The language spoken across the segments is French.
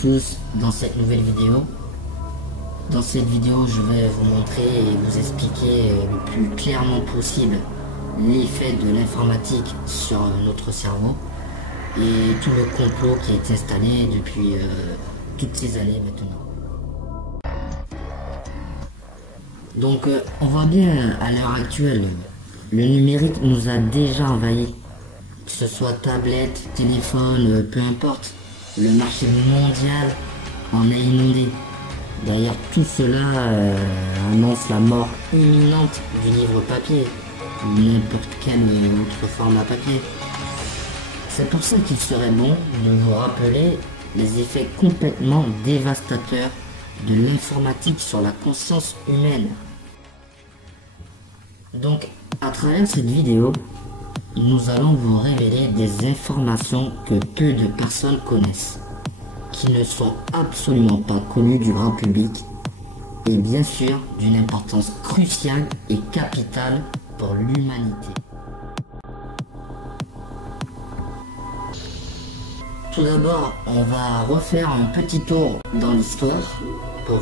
tous dans cette nouvelle vidéo. Dans cette vidéo, je vais vous montrer et vous expliquer le plus clairement possible l'effet de l'informatique sur notre cerveau et tout le complot qui est installé depuis toutes ces années maintenant. Donc on voit bien à l'heure actuelle, le numérique nous a déjà envahis. Que ce soit tablette, téléphone, peu importe, le marché mondial en est inondé. D'ailleurs, tout cela annonce la mort imminente du livre papier, ou n'importe quel autre format papier. C'est pour ça qu'il serait bon de nous rappeler les effets complètement dévastateurs de l'informatique sur la conscience humaine. Donc, à travers cette vidéo, nous allons vous révéler des informations que peu de personnes connaissent, qui ne sont absolument pas connues du grand public, et bien sûr d'une importance cruciale et capitale pour l'humanité. Tout d'abord, on va refaire un petit tour dans l'histoire pour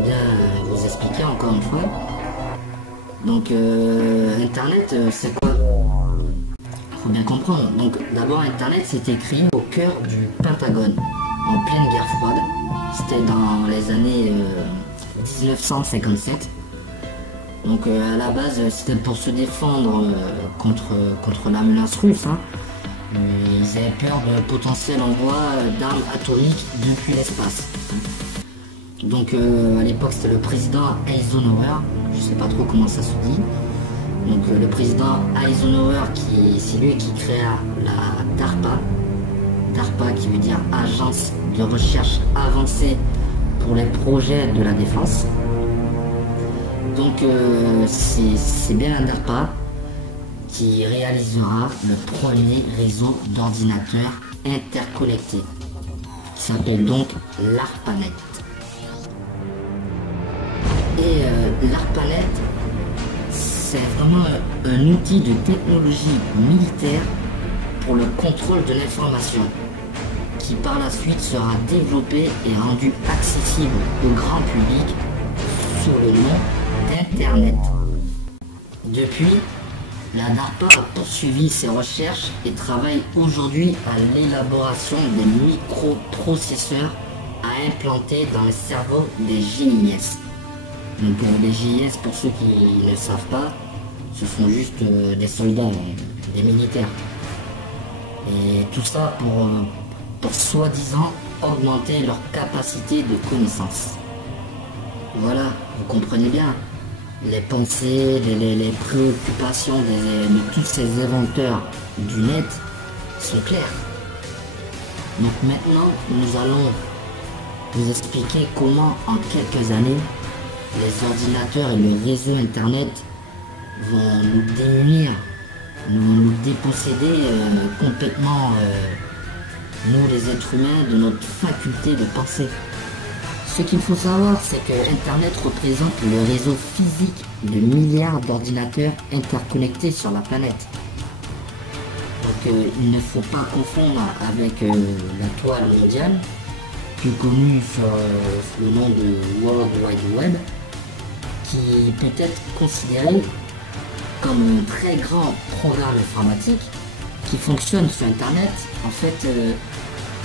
bien vous expliquer encore une fois. Donc, Internet, c'est quoi? Faut bien comprendre. Donc, d'abord, Internet s'est créé au cœur du Pentagone, en pleine guerre froide. C'était dans les années 1957. Donc, à la base, c'était pour se défendre contre la menace russe. Ils avaient peur de potentiel envoi d'armes atomiques depuis l'espace. Donc, à l'époque, c'était le président Eisenhower. Je sais pas trop comment ça se dit. Donc le président Eisenhower, c'est lui qui créa la DARPA. DARPA qui veut dire Agence de recherche avancée pour les projets de la défense. Donc c'est bien la DARPA qui réalisera le premier réseau d'ordinateurs interconnectés, qui s'appelle donc l'ARPANET. Et l'ARPANET, c'est vraiment un outil de technologie militaire pour le contrôle de l'information, qui par la suite sera développé et rendu accessible au grand public sous le nom d'Internet. Depuis, la DARPA a poursuivi ses recherches et travaille aujourd'hui à l'élaboration des microprocesseurs à implanter dans le cerveau des GIS. Donc les GIS, pour ceux qui ne le savent pas, ce sont juste des soldats, des militaires. Et tout ça pour soi-disant augmenter leur capacité de connaissance. Voilà, vous comprenez bien. Les pensées, les préoccupations de tous ces inventeurs du net sont claires. Donc maintenant, nous allons vous expliquer comment en quelques années, les ordinateurs et le réseau Internet vont nous démunir, nous déposséder complètement, nous les êtres humains, de notre faculté de penser. Ce qu'il faut savoir, c'est que Internet représente le réseau physique de milliards d'ordinateurs interconnectés sur la planète. Donc il ne faut pas confondre avec la toile mondiale, plus connue sous le nom de World Wide Web, qui peut être considéré comme un très grand programme informatique qui fonctionne sur Internet, en fait,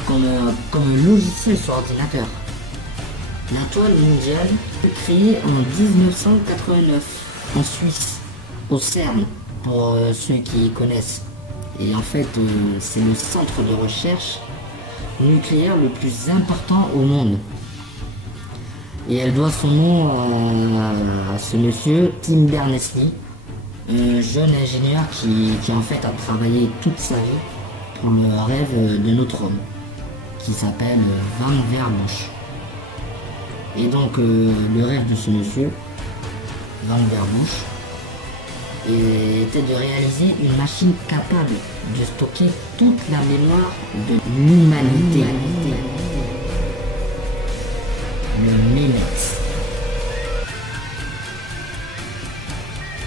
comme un logiciel sur ordinateur. La toile mondiale est créée en 1989 en Suisse, au CERN, pour ceux qui connaissent. Et en fait, c'est le centre de recherche nucléaire le plus important au monde. Et elle doit son nom à ce monsieur Tim Berners-Lee, un jeune ingénieur qui en fait a travaillé toute sa vie pour le rêve de notre homme, qui s'appelle Van Verbush. Et donc le rêve de ce monsieur, Van Verbush, était de réaliser une machine capable de stocker toute la mémoire de l'humanité. Le MIMEX.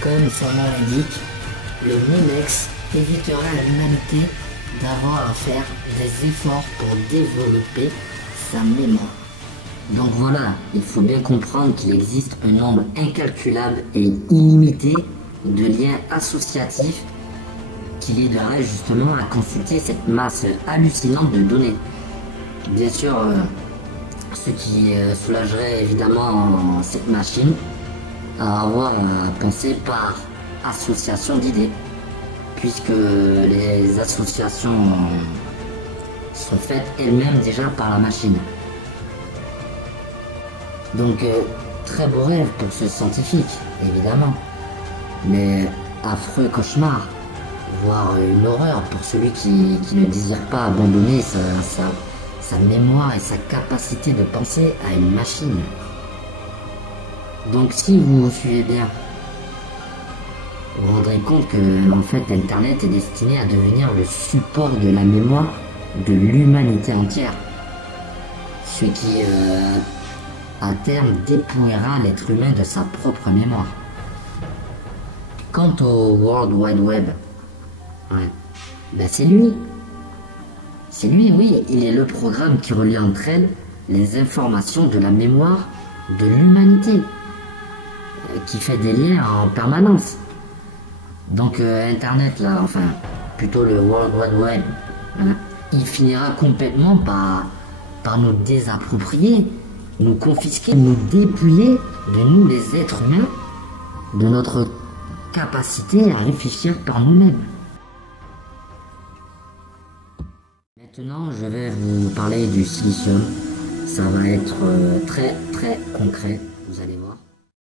Comme son nom l'indique, le MIMEX évitera à l'humanité d'avoir à faire des efforts pour développer sa mémoire. Donc voilà, il faut bien comprendre qu'il existe un nombre incalculable et illimité de liens associatifs qui l'aideraient justement à consulter cette masse hallucinante de données. Bien sûr, ce qui soulagerait évidemment cette machine à avoir à penser par association d'idées, puisque les associations sont faites elles-mêmes déjà par la machine. Donc, très beau rêve pour ce scientifique, évidemment, mais affreux cauchemar, voire une horreur pour celui qui ne désire pas abandonner sa mémoire et sa capacité de penser à une machine. Donc si vous suivez bien, vous vous rendrez compte que en fait Internet est destiné à devenir le support de la mémoire de l'humanité entière. Ce qui à terme dépouillera l'être humain de sa propre mémoire. Quant au World Wide Web, ben c'est lui. C'est lui, oui, il est le programme qui relie entre elles les informations de la mémoire de l'humanité, qui fait des liens en permanence. Donc Internet, là, enfin, plutôt le World Wide Web, il finira complètement par nous désapproprier, nous confisquer, nous dépouiller de nous les êtres humains, de notre capacité à réfléchir par nous-mêmes. Maintenant, je vais vous parler du silicium. Ça va être très concret, vous allez voir.